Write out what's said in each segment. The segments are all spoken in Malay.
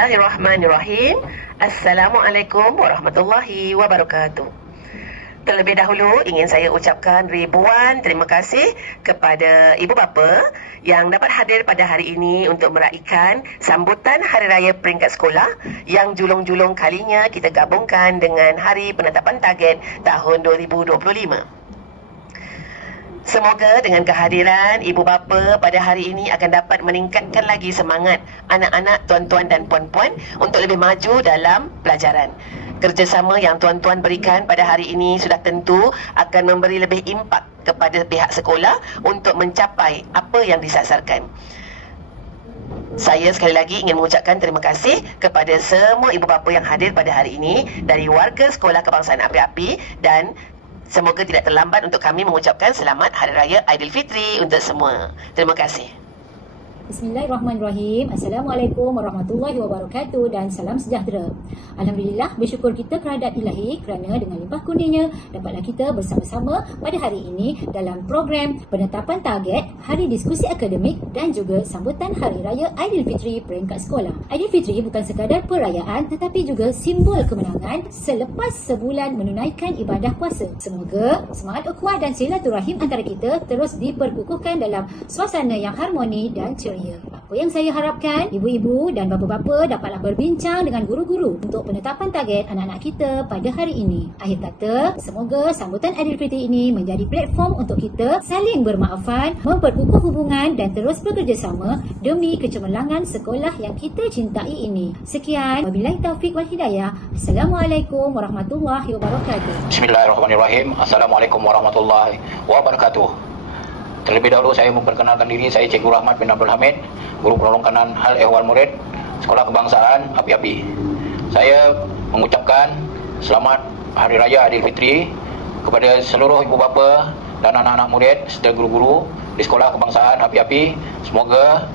Bismillahirrahmanirrahim. Assalamualaikum warahmatullahi wabarakatuh. Terlebih dahulu ingin saya ucapkan ribuan terima kasih kepada ibu bapa yang dapat hadir pada hari ini untuk meraihkan sambutan Hari Raya Peringkat Sekolah yang julung-julung kalinya kita gabungkan dengan Hari Penetapan Target tahun 2025. Semoga dengan kehadiran ibu bapa pada hari ini akan dapat meningkatkan lagi semangat anak-anak, tuan-tuan dan puan-puan untuk lebih maju dalam pelajaran. Kerjasama yang tuan-tuan berikan pada hari ini sudah tentu akan memberi lebih impak kepada pihak sekolah untuk mencapai apa yang disasarkan. Saya sekali lagi ingin mengucapkan terima kasih kepada semua ibu bapa yang hadir pada hari ini dari warga Sekolah Kebangsaan Api-Api, dan semoga tidak terlambat untuk kami mengucapkan selamat Hari Raya Aidilfitri untuk semua. Terima kasih. Bismillahirrahmanirrahim. Assalamualaikum warahmatullahi wabarakatuh dan salam sejahtera. Alhamdulillah, bersyukur kita kehadrat Ilahi kerana dengan limpah kurnianya dapatlah kita bersama-sama pada hari ini dalam program penetapan target Hari Diskusi Akademik dan juga sambutan Hari Raya Aidilfitri Peringkat Sekolah. Aidilfitri bukan sekadar perayaan tetapi juga simbol kemenangan selepas sebulan menunaikan ibadah puasa. Semoga semangat ukhuwah dan silaturahim antara kita terus diperkukuhkan dalam suasana yang harmoni dan ceria. Apa yang saya harapkan, ibu-ibu dan bapa-bapa dapatlah berbincang dengan guru-guru untuk penetapan target anak-anak kita pada hari ini. Akhir kata, semoga sambutan Aidilfitri ini menjadi platform untuk kita saling bermaafan, memperkukuh hubungan dan terus bekerjasama demi kecemerlangan sekolah yang kita cintai ini. Sekian, wabillahi taufiq wal hidayah. Assalamualaikum warahmatullahi wabarakatuh. Bismillahirrahmanirrahim. Assalamualaikum warahmatullahi wabarakatuh. Terlebih dahulu saya memperkenalkan diri, saya Cikgu Rahmat bin Abdul Hamid, Guru Penolong Kanan Hal Ehwal Murid Sekolah Kebangsaan Api-Api. Saya mengucapkan selamat Hari Raya Aidilfitri kepada seluruh ibu bapa dan anak-anak murid serta guru-guru di Sekolah Kebangsaan Api-Api. Semoga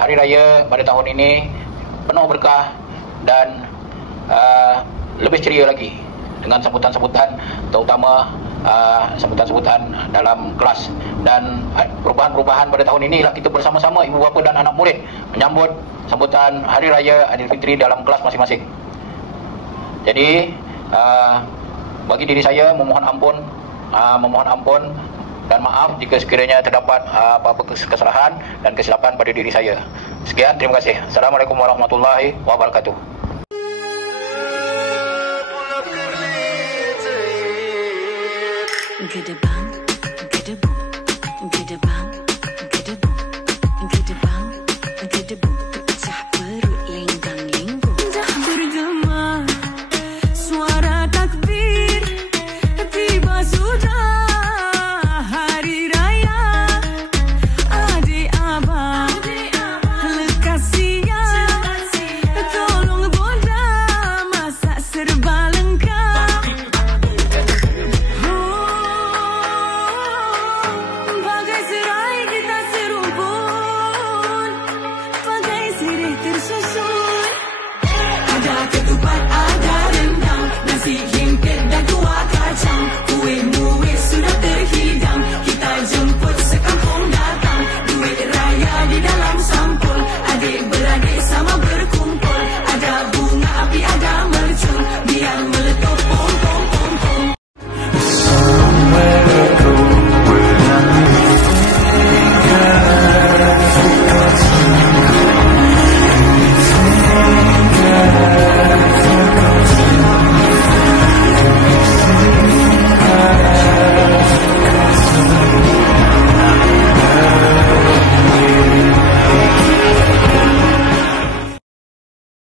Hari Raya pada tahun ini penuh berkah dan lebih ceria lagi dengan sambutan-sambutan, terutama sambutan-sambutan dalam kelas, dan perubahan-perubahan pada tahun ini lah kita bersama-sama ibu bapa dan anak murid menyambut sambutan Hari Raya Aidilfitri dalam kelas masing-masing. Jadi bagi diri saya memohon ampun dan maaf jika sekiranya terdapat apa-apa kesalahan dan kesilapan pada diri saya. Sekian, terima kasih. Assalamualaikum warahmatullahi wabarakatuh. Gede banget.